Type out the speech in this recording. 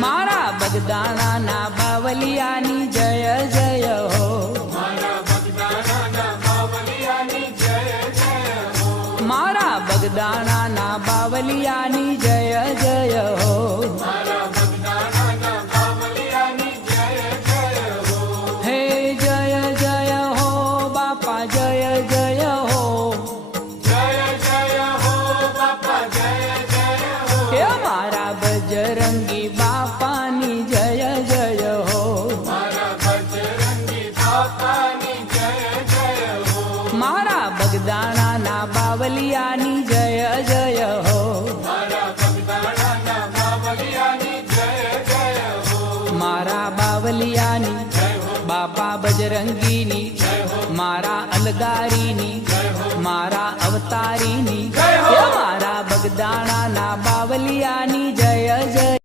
मारा बगदाना ना बावलियानी जय जय हो। मारा बगदाना ना बावलियानी जय जय हो। हे जय जय हो बापा जय जय हो। हे मारा बजरंगी बापानी जय जय हो। मारा बगदाना ना बावलियानी जय जय हो। मारा बावलियानी बापा बजरंगीनी मारा अलगारीनी मारा अवतारीनी मारा बगदाना ना बावलियानी जय जय।